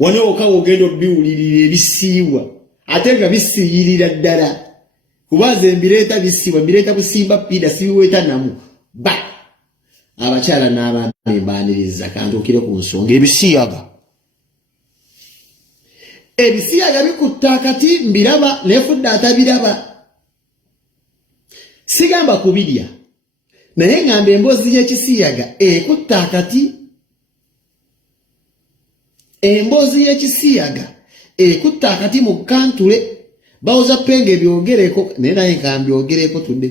wano okawo ogenda biwulirira ebisiiwa ate nga bisiyirira ddala kubaza embireta bisiiwa mbireta busimba pida sibiweta namu ba abakyala n'abaami mbaniriza kantukire ku nsonga ebisiyaga bikutta akati mbiraba nefudda atabiraba sigamba kubirya naye ngamba emboozi y'ekisiyaga ekutta akati emboozi y'ekisiyaga ekutta akati mu kantule bawoza Penge byogereko naye naye nkambyogereko tudde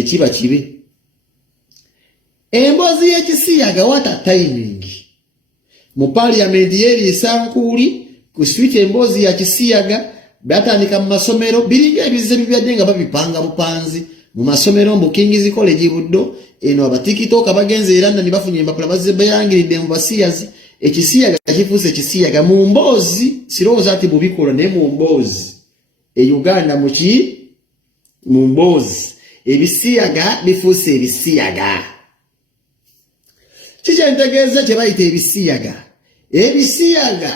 ekiba kibe emboozi y'ekisiyaga wata timing mu parliament yeri esankuuli ku street emboozi ya kisiyaga batandika mu masomero biringa ebize bibyadde nga babipanga bupanzi mu masomero mu King's College Buddo eno abatikitoka bagenze eranda nibafunye empapula bazze bayangiridde mu basiyazi ekisiyaga kifuuse ekisiyaga mu mboozi sirowooza ati bubikola naye mu mboozi Uganda mu mboozi ebisiyaga bifuuse ebisiyaga kikyentegeeza kye bayita ebisiyaga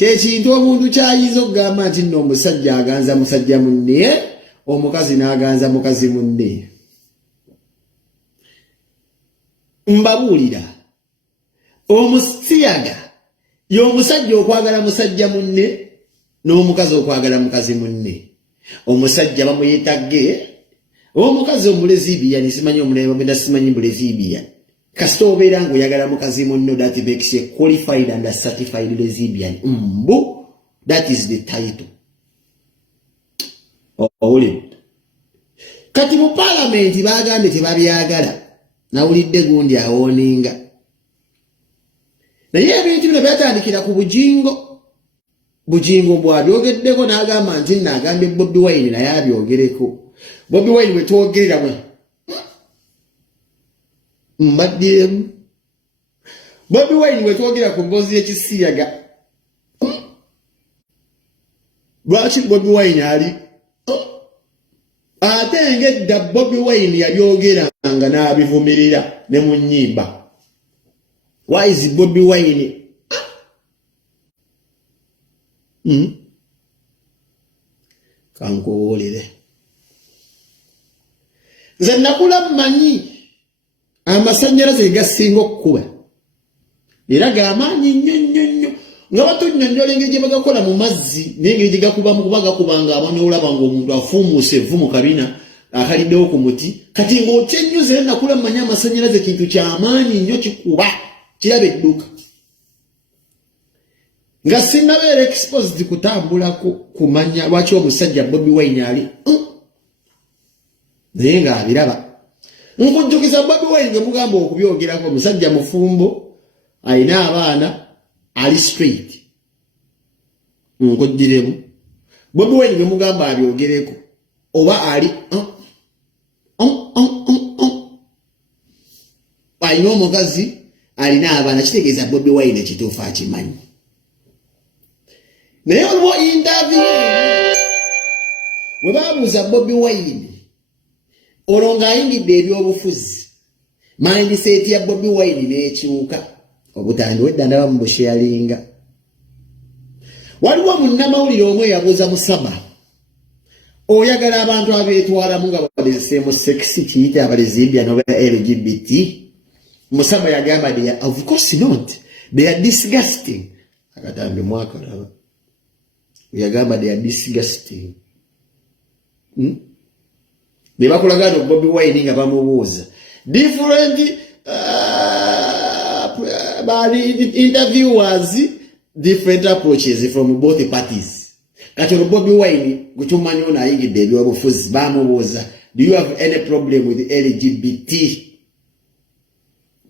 kyekintu omuntu kyayinza okugamba nti nno omusajja aganza musajja munne omukazi n'aganza mukazi munne mbabuulira omusiyaga y'omusajja okwagala musajja munne n'omukazi okwagala mukazi munne omusajja bamuyita ge omukazi omulezibiyani simanyi omulebe simanyi mulezibiyani kasita obeera ng'oyagala mukazi munno that makes a qualified and a certified lesbian mbu that is the title kati mu parliament bagambye tebabyagala nawulidde gundi awoninga naye ebintu bino byatandikira ku bugingo bwabyogeddeko n'agamba nti nagambye Bobi Wine naye abyogereko Bobi Wine bwe twogerera bwe mbaddiremu Bobi Wine bwe twogera ku mboozi y'ekisiyaga lwaki Bobi Wine ali ate ng'edda Bobi Wine yabyogeranga n'abivumirira ne mu nnyimba why is Bobi Wine kankuwulire nze nakula mmanyi amasanyalaze gasinga okukuba era gamaanyi nnyo nga batunnyonnyola engeri gye bagakola mu mazzi n'engeri gye gakubamu kuba gakubanga abaami olaba ng'omuntu afuumuuse evvu mu kabina akaliddewo ku muti kati ng'otyennyuza era nakula mmanyi amasanyalaze kintu kyamaanyi nnyo kikuba kiraba edduka nga sinnabeera exposed kutambulako kumanya lwaki omusajja Bobi Wine ali naye ng'abiraba nkujjukiza Bobi Wine nge mugamba okubyogerako omusajja mufumbo alina abaana ali straight nkujjiremu Bobi Wine nge mugamba abyogereko oba ali alina omukazi alina abaana kitegeeza Bobi Wine ekituufu akimanyi naye olwo interview we babuuza Bobi Wine olwo ng'ayingidde ebyobufuzi mindset ya Bobi Wine n'ekyuka obutandi wedda ndaba mu busharinga waliwo munnamawulire omwe yabuuza Musaba oyagala abantu abeetwalamu nga baleseemu sexy kiyite abalezibya noba LGBT Musaba yagamba of course not they are disgusting akatambi mwakalaba yagamba they are disgusting ne bakulagana Bobi Wine nga bamubuuza different interviewers different approaches from both parties kati Bobi Wine gutumanyi ono ayingidde ebyobufuzi bamubuuza do you have any problem with LGBT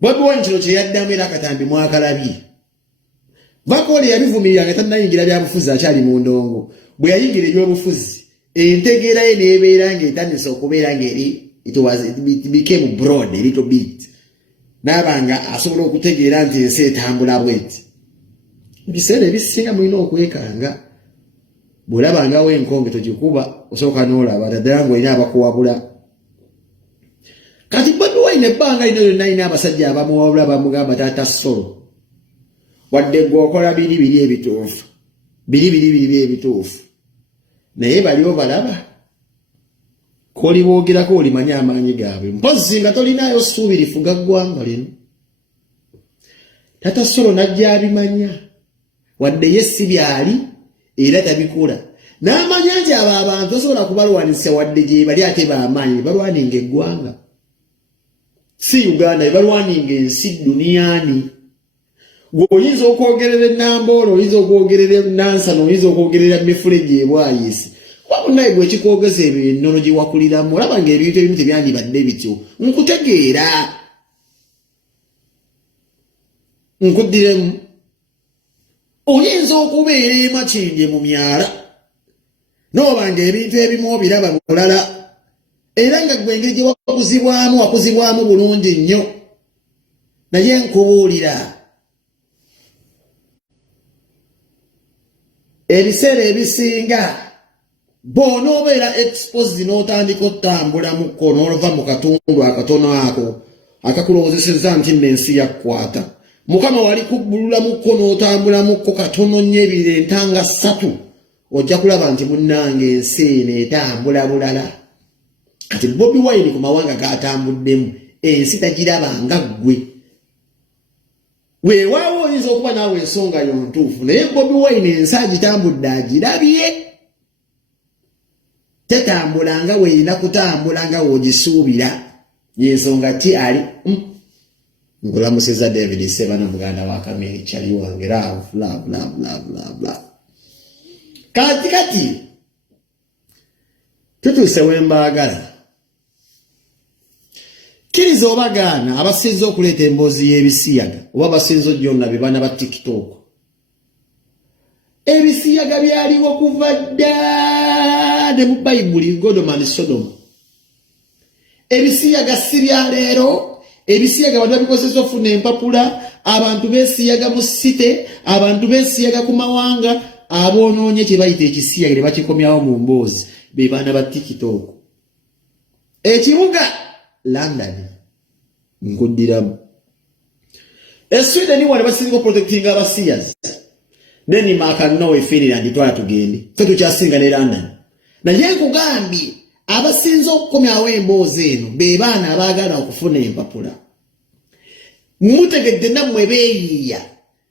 Bobi Wine kino kye yaddamu era akatambi mwakalabye bakola yabivumirira nga tannayingira byabufuzi akyali mu ndongo bwe yayingira ebyobufuzi entegeera ye neebeera ng'etandisa okubeera ng'eri it became broad a little bit n'abanga asobola okutegeera nti ensi etambula bweti ebiseera ebisinga mulina okwekanga bw'olabangawo enkonge togikuba osooka n'olaba naddala ng'olina abakuwabula kati Bobi Wine ebbanga lino lyonna alina abasajja abamuwabula bamugamba taata solo wadde gwokola biri ebituufu biri ebituufu naye baliwo balaba koli boogerako olimanya amaanyi gaabwe mpozi nga tolinayo ssuubirifu ga ggwanga lino Tata Solo najja abimanya wadde ye si byali era tabikola n'amanya nti abo abantu basobola kubalwanisa wadde gye bali ate b'amaanyi balwaninga eggwanga si Uganda balwaninga ensi duniyaani oyinza okwogerera Namboolo oyinza okwogerera Nansana oyinza okwogerera Mifuleje ebwayisi wabunaye gwe kikwogeza ebyo ennono gye wakuliramu olaba ng'ebintu ebimu tebyandibadde bityo nkutegeera nkuddiremu oyinza okubeera emakindye mu myala n'oba ng'ebintu ebimu obiraba mulala era nga gwe engeri gye wakuzibwamu bulungi nnyo naye nkubuulira ebiseera ebisinga bw'onoobeera exposed n'otandika otambula mukko n'olva mu katundu akatono ako akakulowoozesezza nti n'ensi yakkwata Mukama wali kubbulula mukko n'otambula mukko katono nnyo ebiro entanga 3 ojja kulaba nti munnange ensi eno etambula bulala kati Bobi Wine ku mawanga g'atambuddemu ensi tagirabanga ggwe weewaawo oyinza okuba naawe ensonga yontuufu naye Bobi Wine ensi agitambudde agirabye tetambulanga weerina kutambulanga woogisuubira yensonga ki ali nkulamusiza David Sebana muganda wa Kamiri kyali wange raawo bla kati tutuuse wembaagala kiriza obagaana abasinze okuleeta emboozi y'ebisiyaga oba basinze ojjonna be bana ba TikTok ebisiyaga byaliwo kuva dda ne mu Bayibuli Godoma ne Sodoma ebisiyaga si bya leero ebisiyaga abantu babikozesa ofuna empapula abantu beesiyaga mu site abantu beesiyaga ku mawanga aboonoonye kye bayita ekisiyaga ne bakikomyawo mu mboozi be baana ba TikTok ekibuga London nkuddiramu Sweden wano basinga protecting abasiyas Denmark and Norway Finland twala tugende tukyasinga ne London naye nkugambye abasinza okukomyawo emboozi eno be baana abaagala okufuna empapula mutegedde nammwe beeyiiya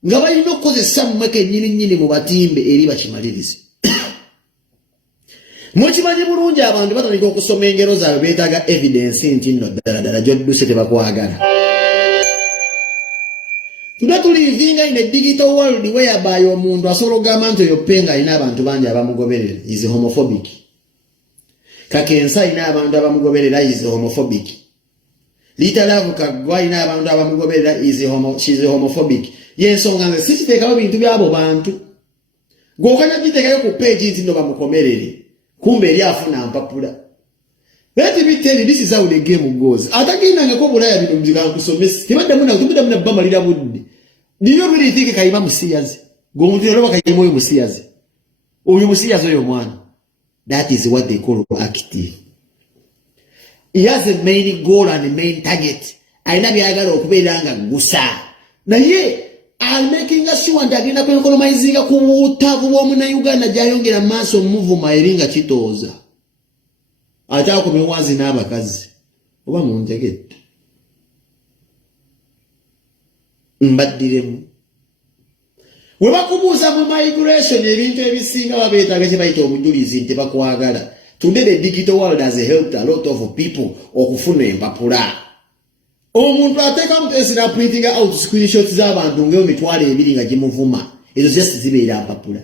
nga balina okukozesa mmwe kennyini mu batimbe eri bakimalirize mukimanyi bulungi abantu batandika okusoma engero zaabwe beetaaga evidence nti nno ddala gy'odduse tebakwagala tuba tulivinga in a digital world whereby omuntu asobola okugamba nti oyo Peng alina abantu bangi abamugoberera is homophobic Kakensa alina abantu abamugoberera is homophobic Litalavu Kagwa alina abantu abamugoberera she's homophobic yensonga nze sikiteekawo bintu byabo bantu gw'okanya giteekayo ku page nti nno bamukomerere kumbe eri afuna mpapula beti biteri this is how the game goes ataginangako bulaya bino mzikankusomesa tebaddamu na bamalira budde do you really think Kayima musiyazi gwomuntu yaloba Kayima oyo musiyazi oyo mwana that is what they call active he has a main goal and a main target alina byagala okubeera nga gusa naye I'm making sure nti agenda kwekolomaizinga ku butavu bw'omunnayuganda gy'ayongera maaso muvuma eringa kitooza ate akomewazi n'abakazi oba muntegedde mbaddiremu we bakubuuza mu migration ebintu ebisinga babeetaaga kye bayita obujulizi nti bakwagala today the digital world has helped a lot of people okufuna empapula omuntu ateeka mutesi na printing out screenshots z'abantu ng'emitwalo 2 nga gimuvuma ezo just zibeera mpapula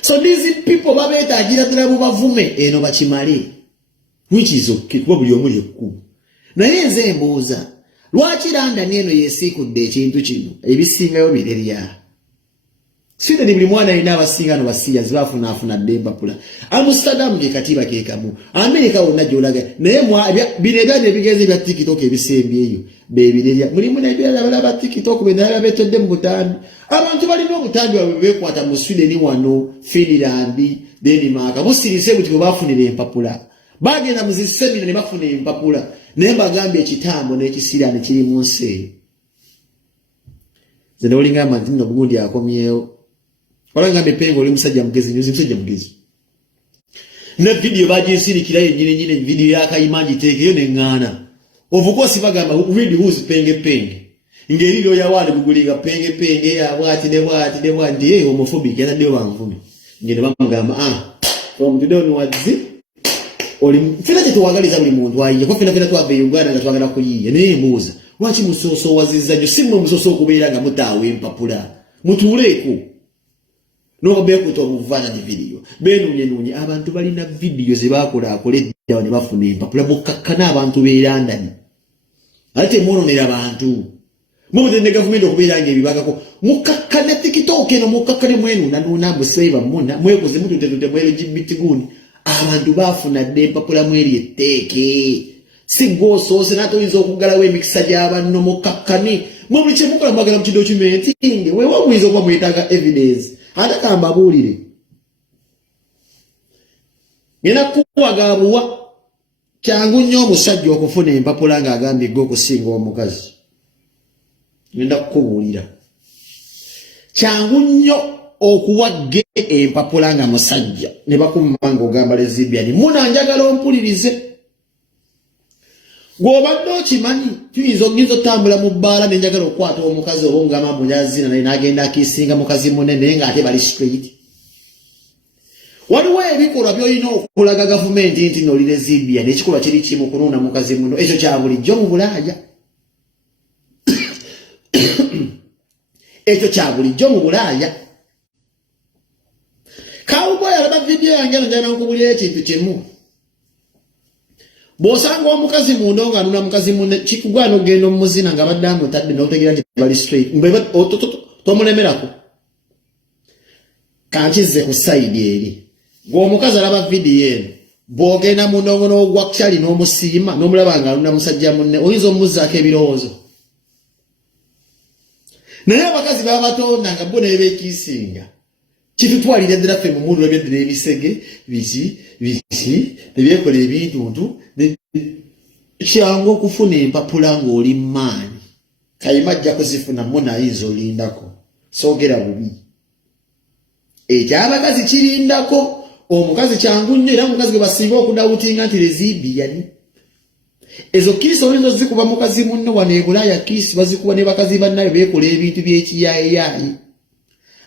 so these people babeetaagira ddala mu bavume eno bakimale which is okay kuba buli omu lyekkubo naye nze mbuuza lwaki London eno yeesiikudde ekintu kino ebisingayo birerya Sweden buli mwana alina abasinga no basiyazi bafunaafuna dde empapula Amsterdam ge katiba keekamu Amerika wonna gy'olaga naye bino ebyali ebigenze bya TikTok ebisembyeyo beebirerya mulimu n'ebirala ba TikTok benala beetodde mu butambi abantu balina obutambi bwabwe beekwata mu Sweden wano Finland Denmark busirise buti bwe baafunira empapula bagenda mu zisemina ne bafuna empapula naye mbagambye ekitambo n'ekisira ne kiri mu nsi eyo zene olinga mantino bugundi akomyewo wala ngambe Peng oli musajja mugezi nyuzi musajja mugezi ne video bajisirikira nyine video ya Kayima gitekeyo ne ngana ovukosi bagamba video who's Peng ngeriro ya wale buguliga Peng ya bwati ne bwandi homophobic yana dio bamvumi ngene bamugamba from today onwards oli fina tetwagaliza buli muntu ayiye ko fina twave Uganda nga twagala kuyiye ne mbuza lwaki musoso wazizza nyo simwe musoso okubeera nga mutawe empapula mutuleko no beko to muvana di video benunye abantu balina video ze bakola akoledda ne bafuna empapula bukakkana abantu beerandani ate mononera abantu mumutende government okubeera nga ebibagako mukakkane TikTok no mukakkane mwenu nanuna musaiba muna mwekoze mututete mwelo LGBT abantu bafuna empapula mweri etteeke singo sose nato izo okugala we mikisa gy'abanno mukakkane mubuliche mukola magala mu document inge we wamwizo kwa mwetaga evidence atakamba bulire ngena kuwagabuwa kyangu nnyo omusajja okufuna empapula nga agambye gwe okusinga omukazi ngenda kukubulira kyangu nnyo okuwagge empapula nga musajja ne bakumanga ogamba lesbian munanjagala ompulirize gw'obadde okimanyi tuyinza otambula mu bbaala nenjagala okukwata omukazi oba ngama mulyazina naye n'agenda akiisinga mukazi munene ng'ate bali straight waliwo ebikolwa by'olina okulaga gavumenti nti noli lesbian ekikolwa kiri kimu kunuuna mukazi muno ekyo kya bulijjo mu Bulaaya ekyo kya bulijjo mu Bulaaya Cowboy alaba video yange njagala nkubulira ekintu kimu bosanga omukazi muno nga nuna mukazi munne kikugwana ogenda omuzina nga badde amutadde n'otegeera nti bali straight mbeba tomulemerako kankize ku side eri ng'omukazi alaba video eno bw'ogenda muno n'ogwa kyali n'omusiima n'omulaba nga nuna musajja munne oyinza omuzzaako ebirowoozo naye abakazi baba batonda nga bo ne beekiisinga kitutwalira ddala ffe mu mundu ebyedde n'ebisege biki nebyekola ebintuntu kyangu okufuna empapula ng'oli maanyi Kayima ajja kuzifunamu nayinza olindako soogera bubi ekyabakazi kirindako omukazi kyangu nnyo era omukazi gwe basinga okudawutinga nti lesbian ezo kiisi oyinza ozikuba mukazi munne wano e Bulaaya kiisi bazikuba ne bakazi bannayo beekola ebintu by'ekiyaayiyayi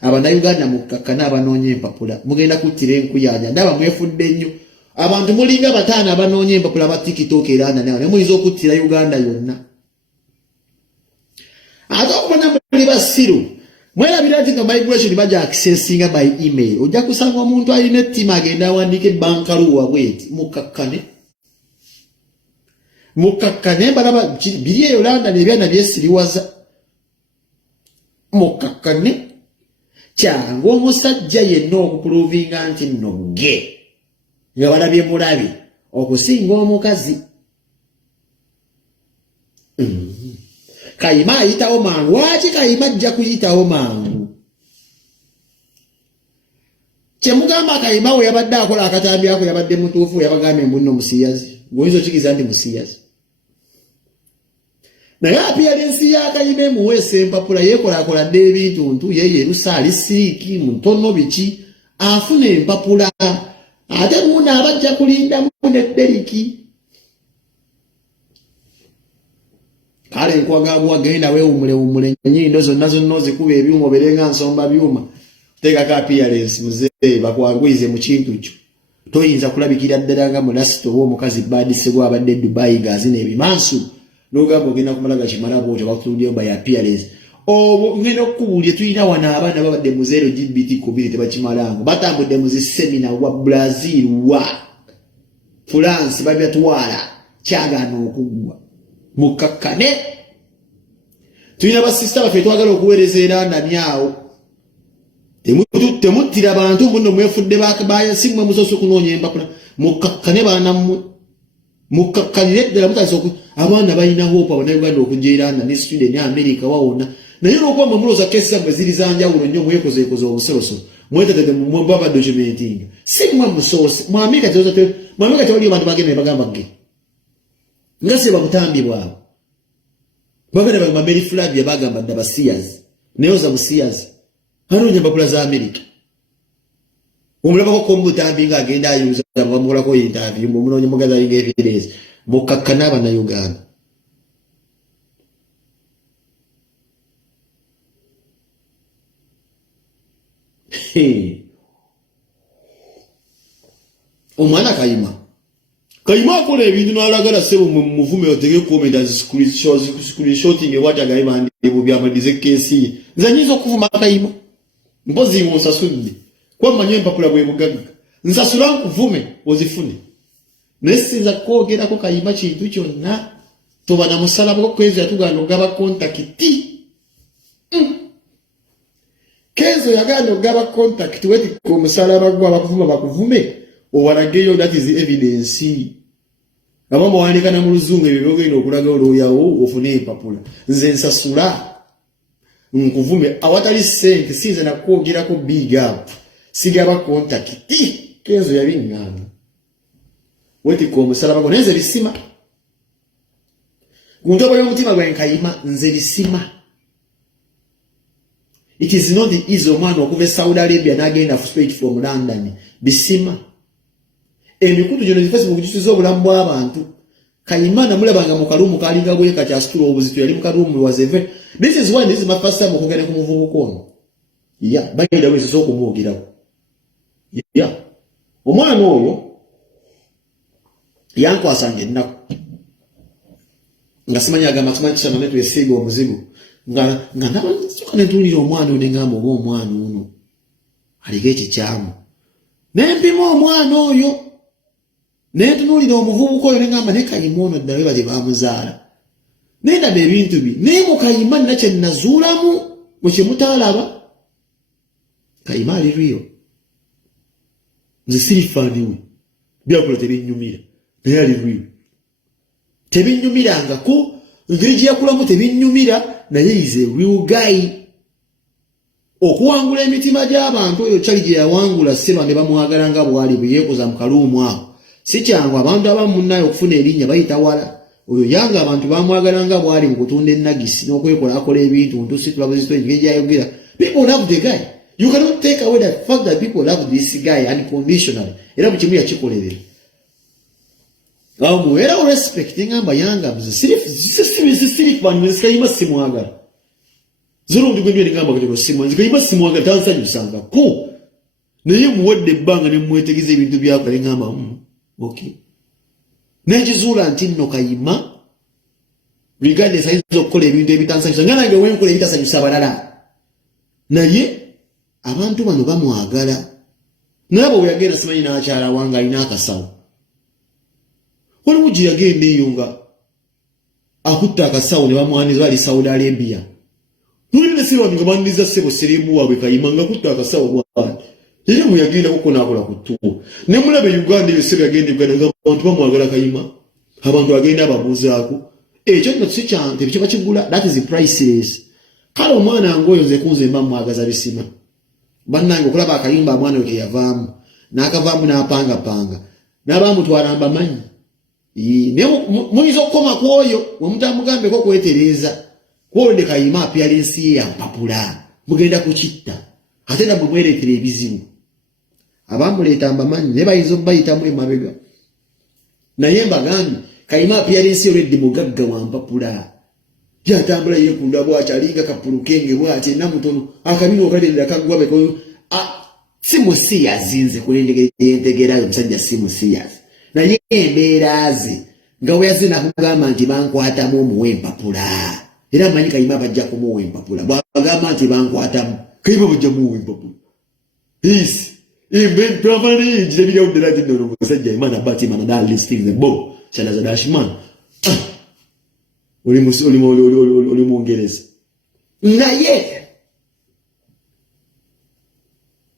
Abannayuganda mukakkana abanoonya empapula mugenda kuttira enkuyanja ndaba mwefudde nnyo abantu mulinga bataano abanoonya empapula ba TikTok era nayo muyinza okuttira Uganda yonna ate okubona muli basiru mwerabira nti nga migration bajja accessinga by email ojja kusanga omuntu alina ettima agenda awandiika ebbankaluwa bweti mukakkane balaba biri eyo London ebyana byesiriwaza mukakkane kyangu omusajja yenna okupuruvinga nti nno ge nga balabye mulabi okusinga omukazi Kayima ayitawo mangu lwaki Kayima ajja kuyitawo mangu kyemugamba Kayima we yabadde akola akatambi ako yabadde mutuufu yabagambye mbunno musiyazi gwoyinza okikiza nti musiyazi naye appearance ya Kayima emuweesa empapula yeekolakoladde ebintuntu yeye erusaali siiki mutono biki afuna empapula ate muna abajja kulindamu nedderiki kale nkwagabwa genda weewumulewumule nnyindo zonna ozikuba ebyuma oberenga nsomba byuma teekako appearance muzee bakwangwize mu kintu kyo toyinza kulabikira ddala nga mulasito oba omukazi baadisebwa abadde Dubai ng'azina ebimansu n'ogamba ogenda kumala gakimala bwotyo bakutuluddeyo by appearance obwo ngenda okukubuulira tulina wano abaana babadde mu zero LGBT community bakimalango batambudde mu zisemina wa Brazil wa France babyatwala kyagaana okuggwa mukakkane tulina basisita baffe twagala okuweereza era ndani awo temuttira abantu muno mwefudde bayasimwe musoso okunoonya empapula mukakkane baanammwe mukakkalire ddala mutandise abaana balina hope Abannayuganda okujja Iranda ne Sweden ne America wawona naye olwokuba mwe mulooza kesi zammwe ziri za njawulo nnyo mwekozeekoze obusolosolo mwetatete mwebaba documentinga si mwe musoose mu America tewaliyo abantu bagenda ne bagamba ge nga se babutambi bwabwe bagenda Mary Flavia bagamba dda basiyazi neoza musiyazi hano mpapula za America omulabako kombuta mbinga agenda ayuza bamukolako interview munonya mugaza evidence mukakana abana Uganda omwana Kayima akola ebintu n'alagala sebo muvume otege comment as screenshotting what agayibandi byamadize kesi nzanyiza okuvuma Kayima mpozi musasudde kwa manye mpapula bwe bugagga nsasula nkuvume ozifune nesinza kwogera ko Kayima kintu kyonna toba na musalaba ko kwezi atugano gaba contact kezo yagano gaba contact weti ko musalaba gwa bakuvuma bakuvume owalageyo that is evidence abambo wanika na muluzungu ebyo okulaga oloyawo ofune empapula nze nsasula nkuvume awatali sente sinze na kwogera ko big up sigaba contact kezo yabingana weti ko musalaba ko nze lisima Gundobo y'omutima gwa Kayima nze lisima. It is not the easy man okuva Saudi Arabia n'agenda straight from London. Bisima. Emikutu gino gifesi mu kujusiza obulamu bw'abantu. Kayima namulabanga mu kalumu kalinga gwe kati situlo obuzito yali mu kalumu wazeve. This is why this is my first time okugenda ku muvubuko ono. Yeah, bagenda wese soko kumwogirako. Yeah. Omwana oyo yankwasanga ennaku. Nga simanyaga matumani kisha netu yesigo omuzigo. Nga soka netulira omwana one ngamba oba omwana ono. Alige ekikyamu. Nempima omwana oyo. Netunulira omuvubuko oyo ngamba ne Kayima ono ddala bali bamuzaala. Nenda ebintu bi. Ne mu Kayima nakye nazuulamu mu kimutaalaba. Kayima ali riyo. Nze sirifaniwe. Byakola tebinyumira. Naye ali riyo. Tebinyumiranga ko ngiriji yakulamu tebinyumira naye ize real guy. Okuwangula emitima gy'abantu oyo kyali gye yawangula seba ne bamuwagalanga bwali byekoza mu kalumu awo. Si kyangu abantu abamu nayo okufuna erinnya bayita wala. Oyo yanga abantu bamuwagalanga bwali mu kutunda ennagisi n'okwekola akola ebintu ntusi tulabuzi ngeri gyayogera. People love the guy. You cannot take away the fact that people love this guy unconditionally. Era mukimu yakikolerera. Era o respecting amba yanga mze sirif bani Kayima simwagala zero ndi gwe ngamba kujero simwanzi Kayima simwagala tansa yusanga ko naye muwedde banga ne mwetegize ebintu byako ngamba okay nejizula ntinno Kayima regardless aizo kola ebintu ebitansa yusanga nange wenkola ebitasa yusabalala naye abantu bano bamwagala nabo yagenda simanyi n'akyala wanga ina akasawo. Wali muji yagenda eyo nga akutta akasawo ne bamwaniza bali Saudi Arabia. Nulinde sirwa nga bandiza sebo serimu waabwe Kayima nga akutta akasawo bwali. Yeye mu yagenda kukona akola kutuo. Ne mulabe Uganda yo sebo yagenda Uganda nga abantu bamwagala Kayima. Abantu bagenda ababuzaako. Ekyo nno si kyante bikiba kigula that is priceless. Kale omwana ngoyo nze kunze mba mwagaza bisima. Bannange okulaba akayimba mwana oyo yavaamu. N'akavaamu n'apanga. N'abamu twaramba manyi. Muizo koma kwoyo wamutamugambe ko kwetereza kwonde Kayima appearance ya papula mugenda kuchitta atenda bumweretere ebizibu abamuleta ambamanyi ne bayizo bayitamu emabega naye mbagambi Kayima appearance already mugagga wa papula yatambula yekunda bwachalinga kapulukenge bwati namutono akabino kalenda kagwabe ko simusi yazinze kulendegere yentegerayo musajja simusi yazi naye embeeraze nga weyazina kugamba nti bankwatamu omuwe empapula era manyi Kayima bajja kumuwa empapula bwagamba nti bankwatamu Kayima bajja muwa empapula isi imbenpravani njire biryawuddera ti nno musajja imana batimana da listing the bo kyalaza dashman oli Mungereza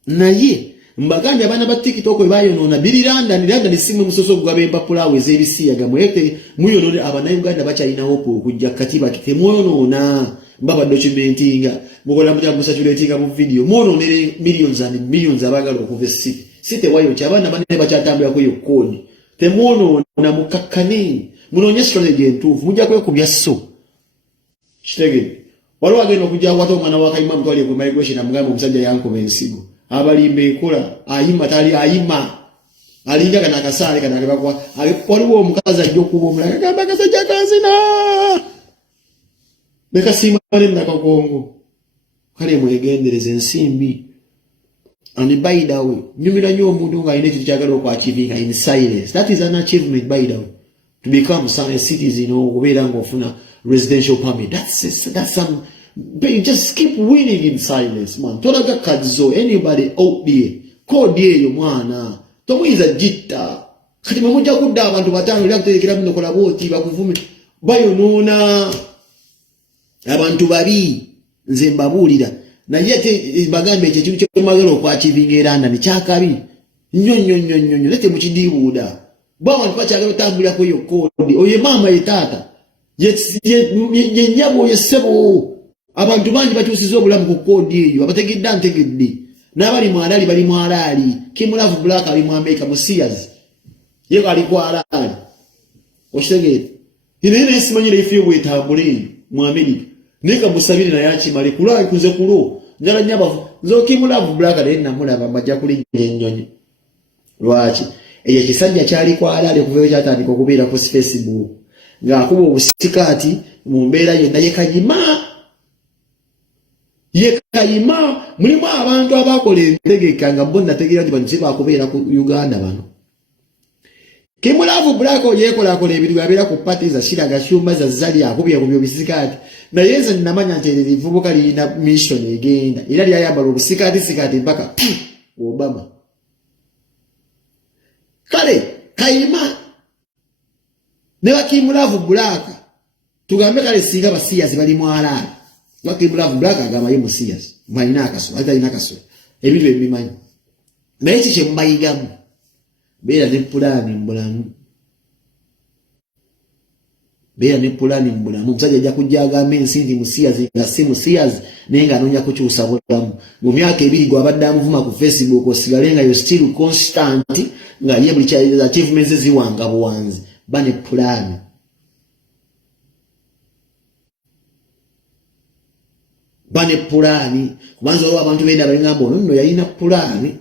naye mbaganja abana ba TikTok bayonona biriranda niranda simu musoso gwabe empapula weze Bisiyaga mwete muyonone abana Uganda bachayina opo kujja katiba kitemuyonona mbaba documentinga mukola mutya musatulatinga mu video mononere millions abagala okuva site wayo kyabana bane bachatambula ko yokoni temuonona mukakkane munonya strategy entufu mujja kwekubya so kitege waliwo agenda okujja wata omwana wa Kayima mutwale ku migration amugamba omusajja yankuba ensigo abalimba enkola ayima tali ayima alinga kana akasaale kana akabakwa waliwo omukazi ajja okuba omulala agamba akasajja kanzina bekasimane nakakongo kale mwegendereza ensimbi. And by the way, nyumira nyo omuntu nga alina ekintu kyagala okwachivinga in silence. That is an achievement, by the way, to become a citizen or okubeera ng'ofuna residential permit. That's some. But just keep winning in silence, man. Tolaga kadzo anybody out there. Code eyo mwana. Tomuyinza jitta. Kati mujja kudda abantu batano era kuterekera bino kola boti bakuvume. Bayonoona abantu babi nze mbabuulira. Na yete bagambe ekyo kintu ky'omagalo okwachivinga eranda ne kyakabi. Nyonyo lete mukidibuuda. Bwawantu bakyagala otambulira ku eyo kodi. Oye mama ye taata. Ye nyabo ye sebo. Abantu bangi bakyusiza obulamu ku kodi eyo abategedde ntegedde n'abali mwalali bali mwalali Kimulavu Black ali mu America mu Sears ye ali kwalali oshegete ine esimanyire ifiyo bwetambule mu America nika musabire na yachi mali kula kuze kulo njala nyaba zo Kimulavu Black ali namulaba majja kulinga ennyonyi Lwaki eyo kisajja kyali kwalali kuveyo kyatandika okubeera ku Facebook ng'akuba obusikati mu mbeera yonna ye Kayima mulimu abantu abakola entegeka nga bonna tegeera nti bano bakubeera ku Uganda bano. Kimulavu Black yekola ebintu byabeera ku pati za Shiraga Shumba za Zali akubye ku bisikati. Na yeze namanya nti ebivubuka lina mission egenda. Era lyayambala obusikati mpaka Obama. Kale Kayima ne Kimulavu Black tugambe kale singa basiyazi bali mwalala. Kimulavu Black agamba ye musiyas malina akaso atalina akaso ebintu ebimanyi naye ekyo kye mubayigamu beera ne pulaani mu bulamu omusajja ajja kujja agamba ensi nti musiyazi nga si musiyazi naye ng'anoonya kukyusa bulamu mu myaka 2 gw'abadde amuvuma ku Facebook osigale nga yo still constant nga ye buli kya achievements ziwanga buwanzi bane pulaani. Bane pulani kubanza waliwo abantu benda balingamba ono nno yalina pulani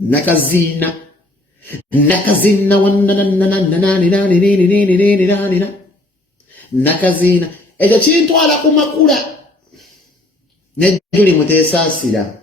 nakazina nakazina ekyo kintwala ku makula ne Juli Muteesaasira